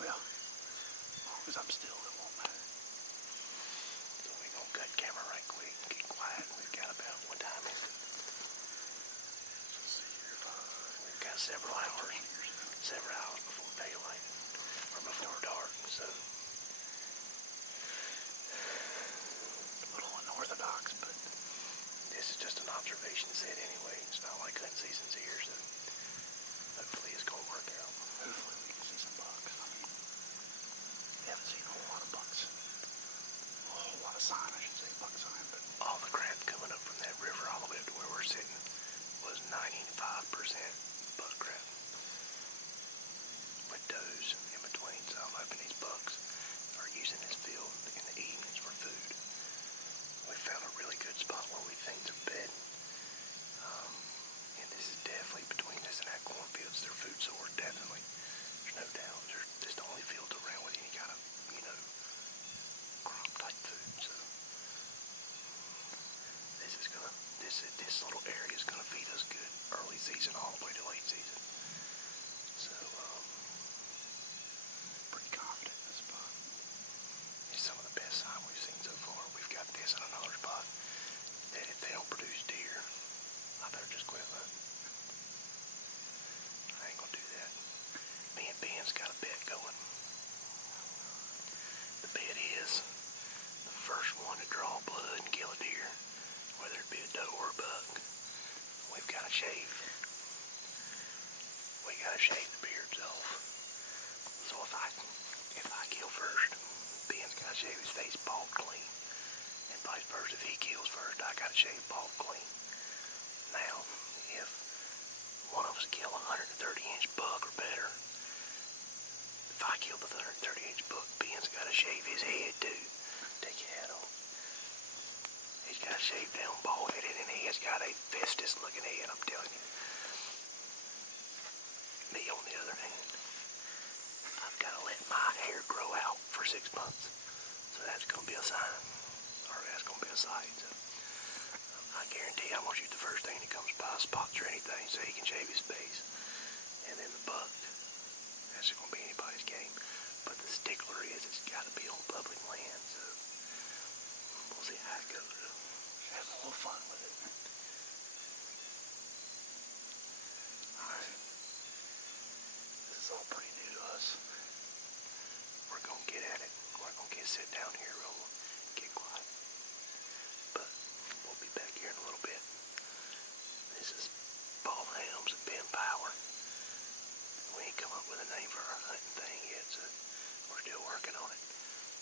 Well, as long as I'm still, it won't matter. So we're going to cut camera right quick and get quiet. We've got about, what time is it? Let's see here. We've got several hours before daylight, or before dark, so. A little unorthodox, but This is just an observation set anyway. It's not like hunting season's here, so hopefully it's going to work out. hopefully we can see some bucks. I mean, we haven't seen a whole lot of bucks. A whole lot of sign, I should say, buck sign, but All the crap coming up from that river all the way up to where we're sitting was 95% buck crap. With does in between, so I'm hoping these bucks are using this field in the evenings for food. We found a really good spot where we think they're bedding. And this is definitely between this and that cornfield. It's their food source, definitely. There's no doubt. It's the only field around with any kind of, crop type food. So this little area is gonna feed us good early season all the way to late season. So pretty confident in this spot. it's some of the best sign we've seen so far. We've got this in another spot that if they don't produce deer, I better just quit hunting. I ain't gonna do that. Me and Ben's got a bet going. The bet is the first one to draw blood and kill a deer, whether it be a doe or a buck, we've got to shave. We got to shave the beards off. So if I kill first, Ben's got to shave his face bald clean. And vice versa, if he kills first, I got to shave bald clean. Now, if one of us kill a 130-inch buck or better, if I kill the 130-inch buck, Ben's got to shave his head too. Take your hat off. He's got a shaved down, bald-headed, and he has got a Festus-looking head, I'm telling you. Me, on the other hand, I've got to let my hair grow out for 6 months. So that's going to be a sign, or that's going to be a sight. So I guarantee I'm going to shoot the first thing that comes by, spots or anything, so he can shave his face. And then the buck, that's just going to be anybody's game. But the stickler is it's got to be on public land, so we'll see how it goes. Have a little fun with it. Alright. This is all pretty new to us. We're going to get at it. We're going to sit down here, get quiet. But we'll be back here in a little bit. This is Paul Helms and Ben Power. We ain't come up with a name for our hunting thing yet, so we're still working on it.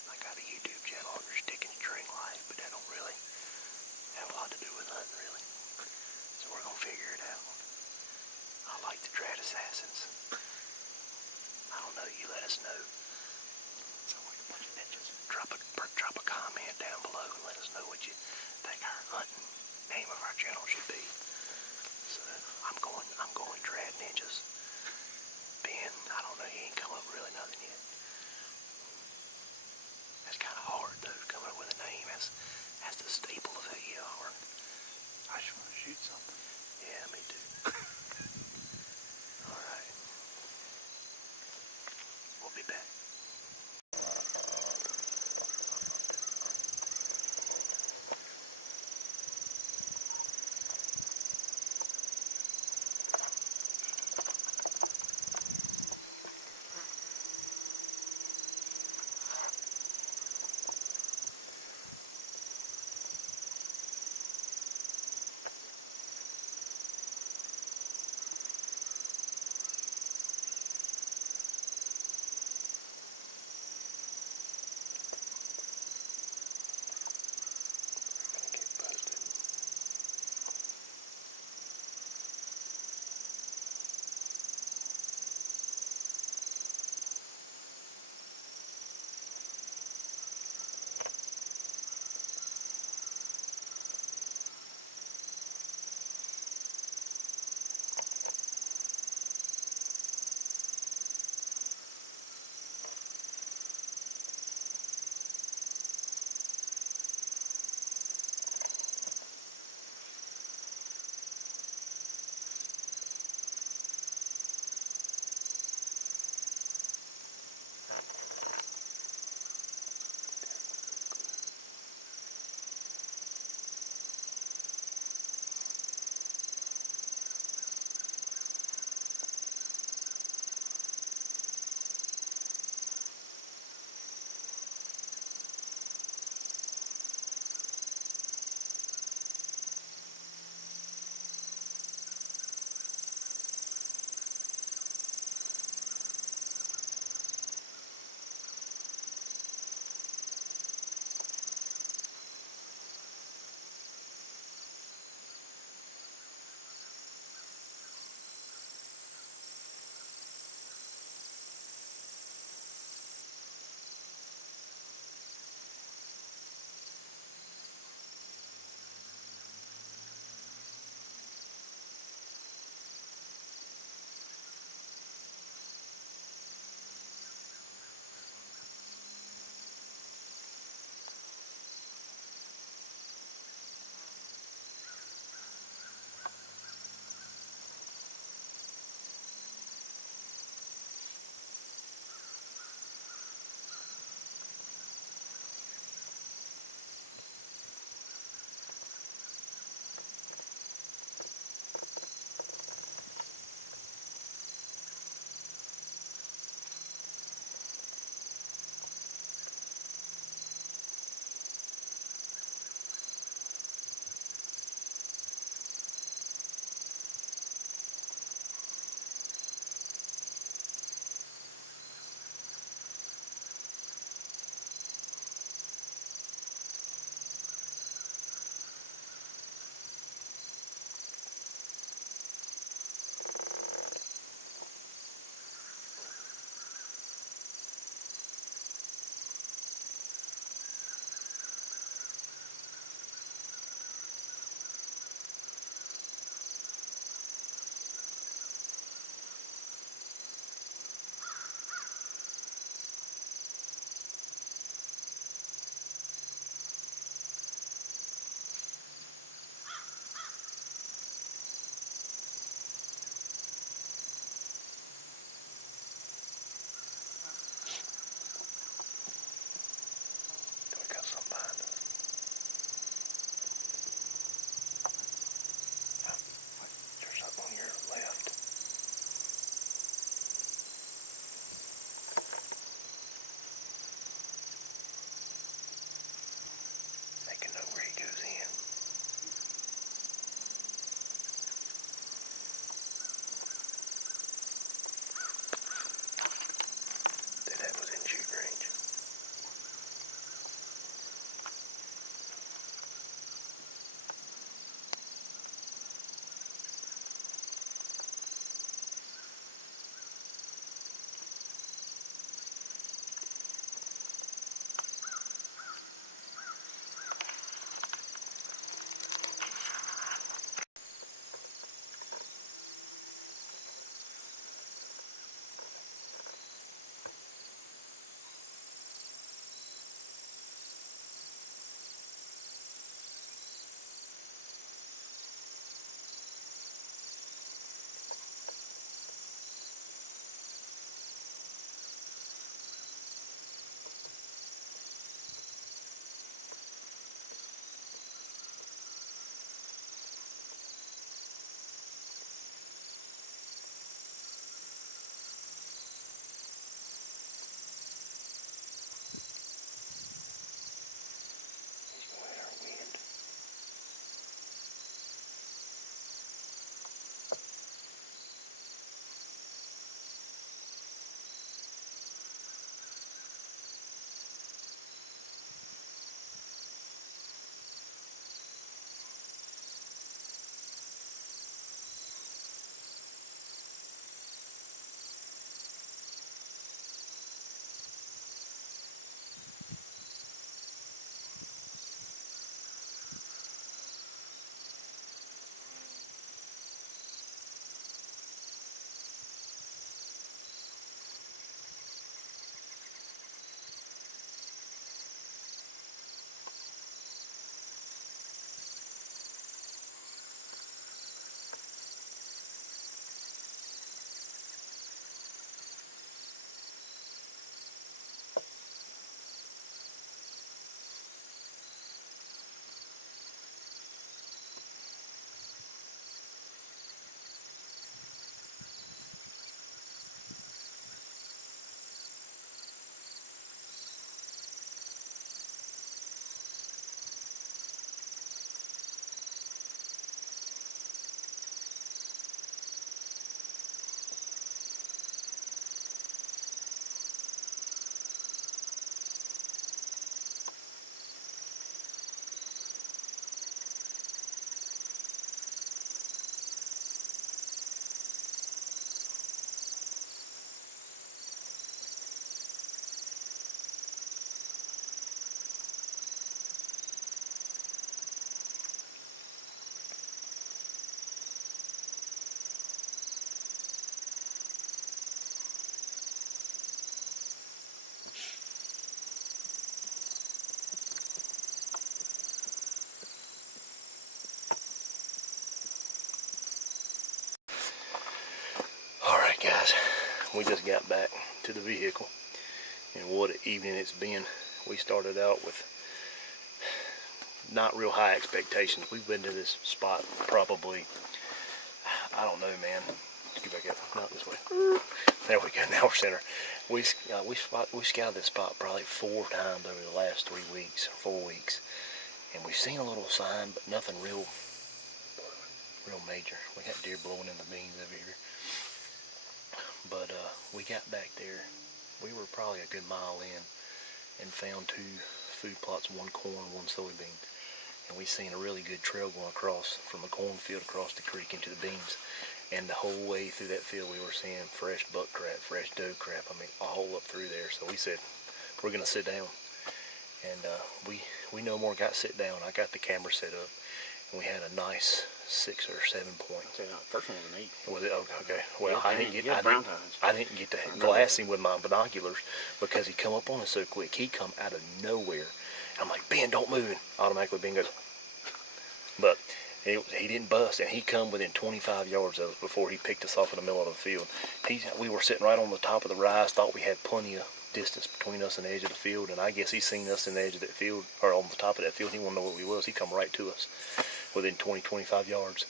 I got a YouTube channel under Stick and String Life, but that don't really have a lot to do with hunting, really. So we're gonna figure it out. I like the Dread Assassins. I don't know, you let us know. Sound like a bunch of ninjas. Drop a comment down below and let us know what you think our hunting name of our channel should be. So I'm going Dread Ninjas. Ben, I don't know, he ain't come up with really nothing yet. That's kind of hard though, coming up with a name as the staple of who you are. I just want to shoot something. Yeah, me too. Alright. We'll be back. we just got back to the vehicle, and what an evening it's been. We started out with not real high expectations. We've been to this spot probably, I don't know, man. Let's get back up, not this way. There we go, now we're center. We scouted this spot probably 4 times over the last 3 weeks, 4 weeks. And we've seen a little sign, but nothing real major. We got deer blowing in the beans over here. But we got back there. We were probably a good mile in and found 2 food plots, 1 corn, 1 soybean. And we seen a really good trail going across from the cornfield across the creek into the beans. And the whole way through that field we were seeing fresh buck crap, fresh doe crap. I mean, all up through there. So we said, we're going to sit down. And we no more got sit down. I got the camera set up, and we had a nice 6 or 7 point. First one was an 8. Was it? Okay. Well, Yeah, I didn't get to I glass him with my binoculars because he come up on us so quick. He come out of nowhere. I'm like, Ben, don't move. And automatically Ben goes. But he didn't bust, and he come within 25 yards of us before he picked us off in the middle of the field. We were sitting right on the top of the rise, thought we had plenty of distance between us and the edge of the field, and I guess he seen us in the edge of that field, or on the top of that field. He wanted to know what we was. He come right to us within 20-25 yards,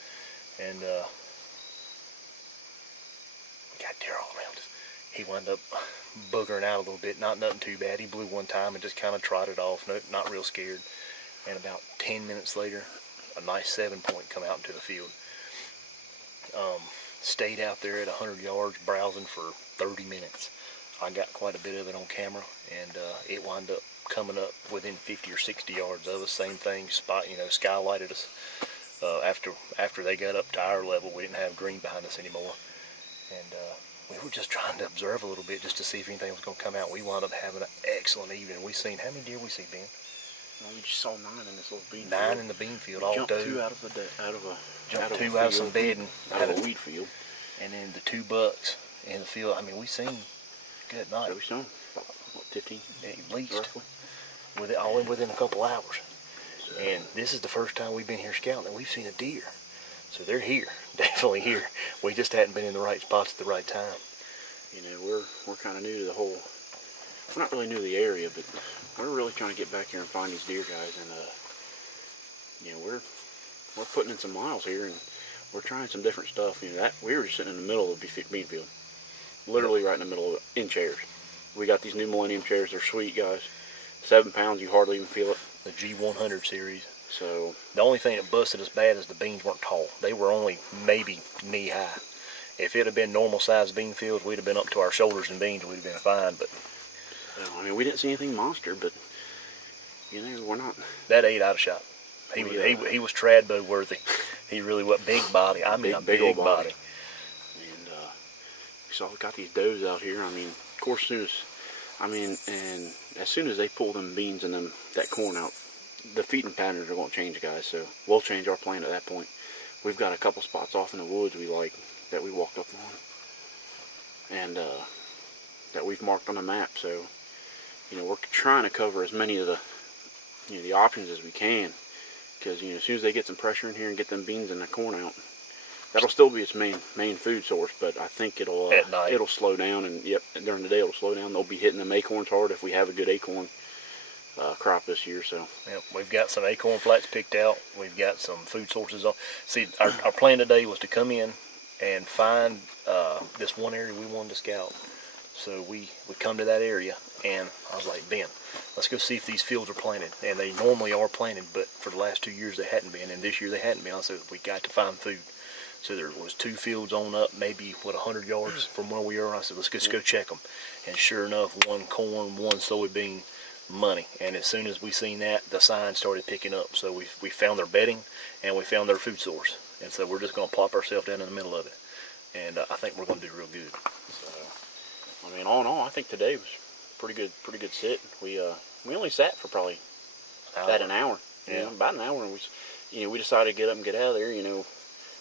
and we got deer all around us. He wound up boogering out a little bit, nothing too bad. He blew one time and just kind of trotted off, not real scared. And about 10 minutes later, a nice 7 point come out into the field. Stayed out there at 100 yards browsing for 30 minutes. I got quite a bit of it on camera, and it wound up coming up within 50 or 60 yards of us. Same thing, skylighted us. After they got up to our level, we didn't have green behind us anymore, and we were just trying to observe a little bit just to see if anything was going to come out. We wound up having an excellent evening. We seen, how many deer we see, Ben? Well, we just saw 9 in this little bean field. 9 in the bean field, all jumped doe. 2 out of some bedding, out of a weed field, and then the 2 bucks in the field. I mean, we seen good night. So we saw about 15 at least, roughly. within a couple hours. And this is the first time we've been here scouting and we've seen a deer. So they're here, definitely here. We just hadn't been in the right spots at the right time. You know, we're kind of new to the whole. We're not really new to the area, but we're really trying to get back here and find these deer, guys. And you know, we're putting in some miles here, and we're trying some different stuff. You know, that we were just sitting in the middle of the bean field, literally right in the middle of it, in chairs. We got these new Millennium chairs. They're sweet, guys. 7 pounds, you hardly even feel it. The G100 series. So the only thing that busted us bad is the beans weren't tall. They were only maybe knee high. If it had been normal sized bean fields, we'd have been up to our shoulders in beans. We'd have been fine. But I mean, we didn't see anything monster, but you know, we're not. That 8 out of shot. He was Tradbo worthy. He really was big body. I mean, big old body. And so we got these does out here. I mean, of course, as soon as they pull them beans and that corn out, the feeding patterns are going to change, guys. So we'll change our plan at that point. We've got a couple spots off in the woods we like that we walked up on, and that we've marked on the map. So you know, we're trying to cover as many of the options as we can, because you know, as soon as they get some pressure in here and get them beans and the corn out, that'll still be its main food source. But I think it'll slow down, and during the day it'll slow down. They'll be hitting them acorns hard if we have a good acorn crop this year. So we've got some acorn flats picked out. We've got some food sources on. See, our plan today was to come in and find this one area we wanted to scout. So we come to that area, and I was like, Ben, let's go see if these fields are planted. And they normally are planted, but for the last 2 years they hadn't been, and this year they hadn't been. I said, we got to find food. So there was 2 fields on up, maybe 100 yards from where we are. I said, let's just go check them. And sure enough, 1 corn, 1 soybean, money. And as soon as we seen that, the sign started picking up. So we found their bedding, and we found their food source. And so we're just going to plop ourselves down in the middle of it. And I think we're going to do real good. So, I mean, all in all, I think today was pretty good sit. We only sat for probably about an hour. Yeah, about an hour, and we decided to get up and get out of there. You know,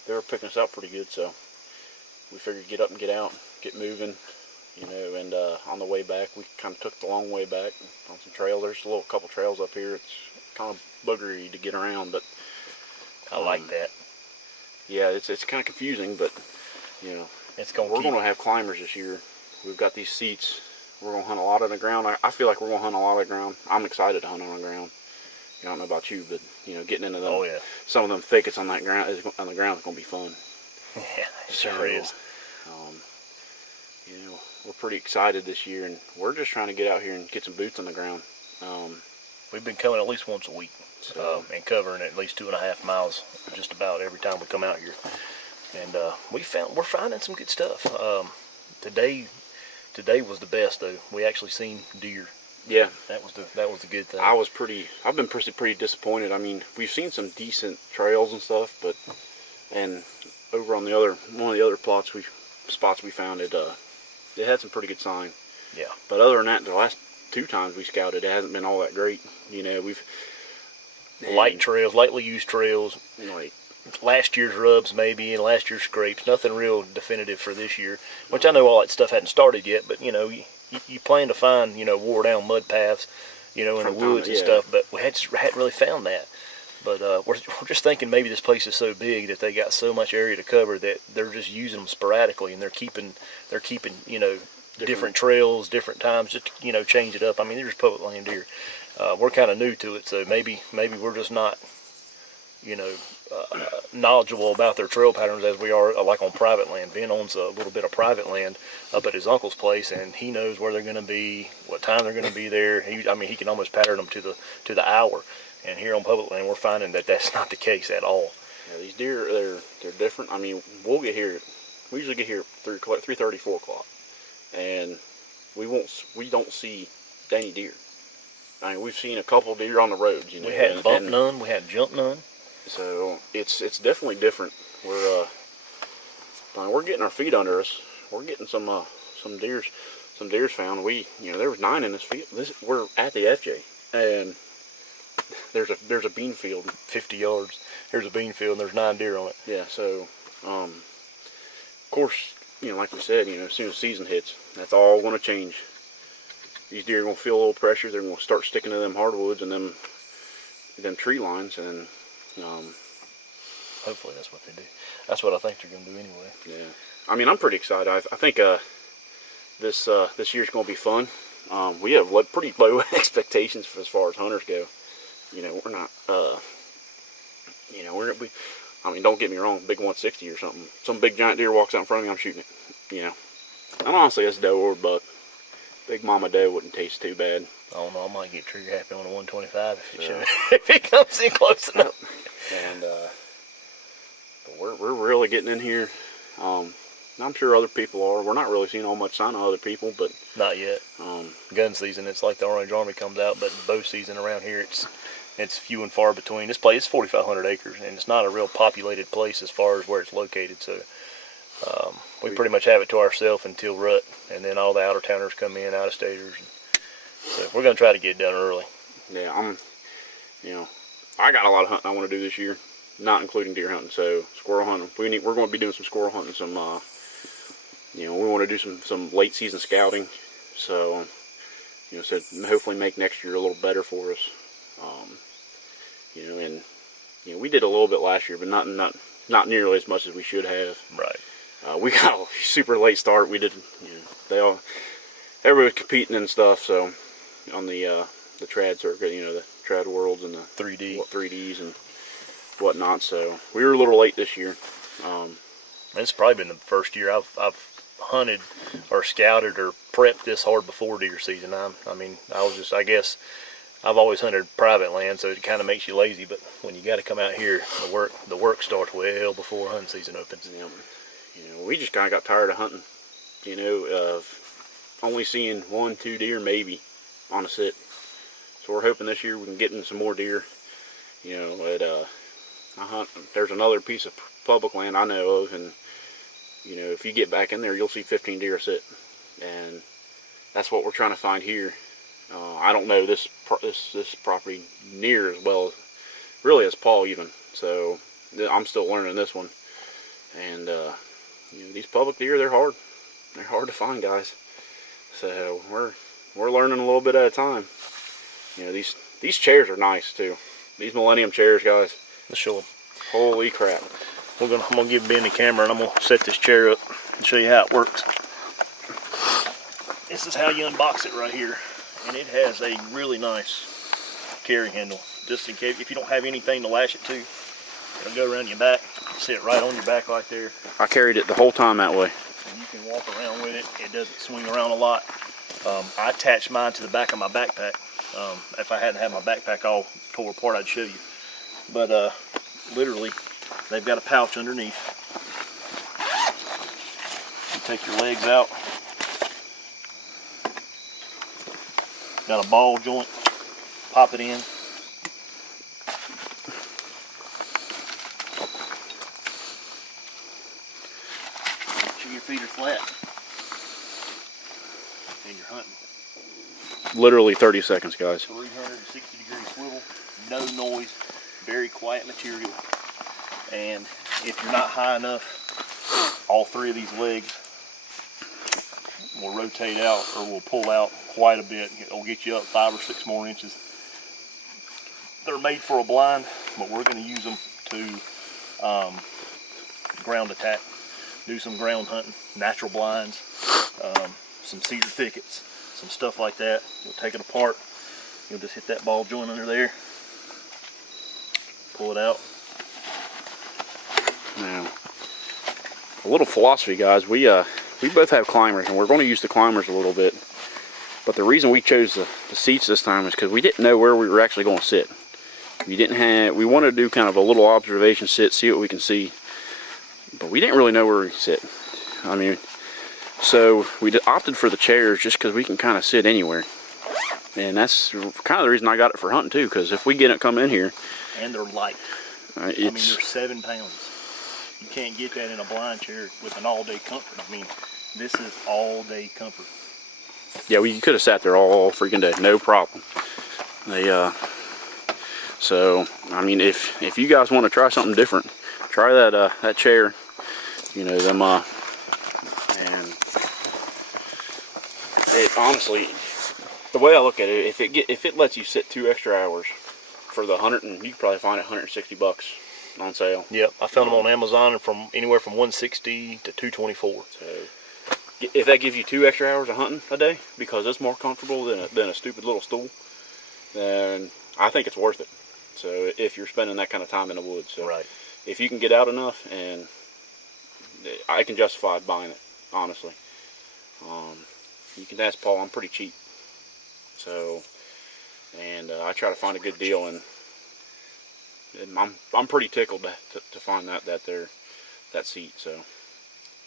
they were picking us up pretty good, so we figured get up and get out, get moving. You know, and on the way back, we kind of took the long way back on some trails. There's a couple trails up here. It's kind of buggery to get around, but I like that. Yeah, it's kind of confusing, but you know, we're going to have climbers this year. we've got these seats. We're going to hunt a lot on the ground. I feel like we're going to hunt a lot on the ground. I'm excited to hunt on the ground. I don't know about you, but, getting into them, some of them thickets on the ground is going to be fun. Yeah, it sure is. We're pretty excited this year, and we're just trying to get out here and get some boots on the ground. We've been coming at least once a week and covering at least 2.5 miles just about every time we come out here. And we're finding some good stuff. Today was the best though. We actually seen deer. Yeah, that was the good thing. I've been pretty disappointed. I mean, we've seen some decent trails and stuff, and over on one of the other spots we found, it had some pretty good sign. Yeah. But other than that, the last 2 times we scouted, it hasn't been all that great. Lightly used trails. Last year's rubs maybe, and last year's scrapes. Nothing real definitive for this year. Which I know all that stuff hadn't started yet, but you plan to find wore down mud paths, in the woods and stuff. But we hadn't really found that. But we're just thinking maybe this place is so big that they got so much area to cover that they're just using them sporadically, and they're keeping different trails, different times, just to, change it up. I mean, they're just public land deer. We're kind of new to it, so maybe we're just not, knowledgeable about their trail patterns as we are like on private land. Ben owns a little bit of private land up at his uncle's place, and he knows where they're going to be, what time they're going to be there. He can almost pattern them to the hour. And here on public land, we're finding that that's not the case at all. Yeah, these deer, they're different. I mean, we usually get here at 3:30, 4 o'clock, and we don't see any deer. I mean, we've seen a couple deer on the roads. We hadn't bumped none, we hadn't jumped none. So it's definitely different. We're getting our feet under us. We're getting some deers found. There was 9 in this field. We're at the FJ, and there's a bean field 50 yards. There's a bean field and there's 9 deer on it. Yeah, so of course, like we said, as soon as season hits, that's all going to change. These deer are going to feel a little pressure. They're going to start sticking to them hardwoods and them tree lines, and hopefully that's what they do. That's what I think they're going to do anyway. Yeah, I mean, I'm pretty excited. I think this year's going to be fun. We have pretty low expectations as far as hunters go. We're not, don't get me wrong, big 160 or something. Some big giant deer walks out in front of me, I'm shooting it, And honestly, it's doe or buck. Big mama doe wouldn't taste too bad. I don't know, I might get trigger happy on a 125 if it comes in close enough. And, but we're really getting in here. I'm sure other people are. We're not really seeing all much sign of other people, but not yet. Gun season, it's like the Orange Army comes out, but bow season around here, it's few and far between. This place is 4,500 acres, and it's not a real populated place as far as where it's located. So we pretty much have it to ourselves until rut, and then all the outer towners come in, out of staters. So we're gonna try to get it done early. Yeah, I got a lot of hunting I want to do this year, not including deer hunting. So squirrel hunting, we're going to be doing some squirrel hunting, some we want to do some late season scouting. So so hopefully make next year a little better for us. We did a little bit last year, but not nearly as much as we should have. Right. We got a super late start. We did, everybody was competing and stuff. So on the trad circuit, the trad worlds and the 3Ds and whatnot. So we were a little late this year. It's probably been the first year I've hunted or scouted or prepped this hard before deer season. I guess I've always hunted private land, so it kind of makes you lazy. But when you got to come out here, the work starts well before hunting season opens. We just kind of got tired of hunting. Of only seeing 1, 2 deer maybe on a sit. So we're hoping this year we can get in some more deer. There's another piece of public land I know of, and if you get back in there, you'll see 15 deer a sit, and that's what we're trying to find here. I don't know this property near as well, really, as Paul even. So I'm still learning this one, and these public deer, they're hard. They're hard to find, guys. So we're learning a little bit at a time. These chairs are nice too. These Millennium chairs, guys. Let's show them. Holy crap! I'm gonna give Ben the camera, and I'm gonna set this chair up and show you how it works. this is how you unbox it right here. And it has a really nice carry handle. Just in case, if you don't have anything to lash it to, it'll go around your back, sit right on your back like there. I carried it the whole time that way. And you can walk around with it. It doesn't swing around a lot. I attached mine to the back of my backpack. If I hadn't had my backpack all tore apart, I'd show you. But literally, they've got a pouch underneath. You take your legs out. Got a ball joint. Pop it in. Make sure your feet are flat. And you're hunting. Literally 30 seconds, guys. 360 degree swivel, no noise, very quiet material. And if you're not high enough, all three of these legs will rotate out or will pull out quite a bit. It'll get you up 5 or 6 more inches. They're made for a blind, but we're going to use them to ground attack, do some ground hunting, natural blinds, some cedar thickets, some stuff like that. You'll take it apart, you'll just hit that ball joint under there, pull it out. Now, a little philosophy, guys. We both have climbers, and we're going to use the climbers a little bit. But the reason we chose the seats this time is because we didn't know where we were actually going to sit. We wanted to do kind of a little observation sit, see what we can see, but we didn't really know where we could sit. I mean, so we opted for the chairs just because we can kind of sit anywhere. And that's kind of the reason I got it for hunting too, because if we come in here, and they're light. I mean, they're 7 pounds. You can't get that in a blind chair with an all-day comfort. I mean, this is all-day comfort. Yeah, we could have sat there all freaking day, no problem. So I mean, if you guys want to try something different, try that chair. You know them, and it honestly, the way I look at it, if it lets you sit 2 extra hours for the 100, and you can probably find it $160 on sale. Yep, I found them on Amazon and from anywhere from $160 to $224. So if that gives you 2 extra hours of hunting a day, because it's more comfortable than a stupid little stool, then I think it's worth it. So if you're spending that kind of time in the woods, so right. If you can get out enough, and I can justify buying it, honestly. You can ask Paul, I'm pretty cheap. So, and I try to find a good deal, and I'm pretty tickled to find that seat. So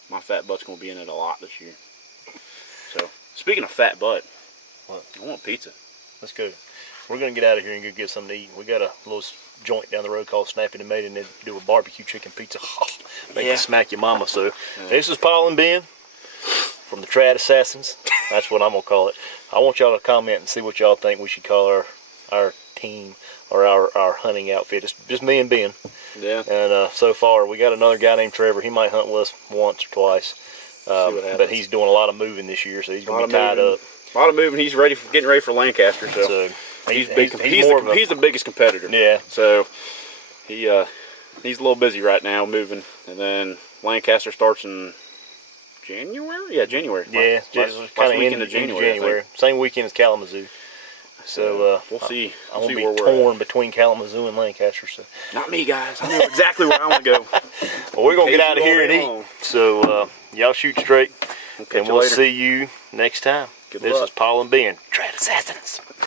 my fat butt's gonna be in it a lot this year. So speaking of fat butt, what? I want pizza. Let's go. We're gonna get out of here and go get something to eat. We got a little joint down the road called Snapping and Made, and they do a barbecue chicken pizza. Make you smack your mama. So this is Paul and Ben from the Trad Assassins. That's what I'm gonna call it. I want y'all to comment and see what y'all think we should call our team or our hunting outfit. It's just me and Ben. Yeah. And so far we got another guy named Trevor. He might hunt with us once or twice, but he's doing a lot of moving this year, so he's gonna be tied up. A lot of moving. He's getting ready for Lancaster. So he's the biggest competitor. Yeah. So he's a little busy right now moving, and then Lancaster starts in January. Yeah, January. Yeah, last weekend of January. Same weekend as Kalamazoo. So we'll see. I'm gonna be torn between Kalamazoo and Lancaster. So not me, guys. I know exactly where I want to go. Well, we're gonna get out of here and eat. So y'all shoot straight, and we'll see you next time. Good this luck. is Paul and Ben, Trad Assassins.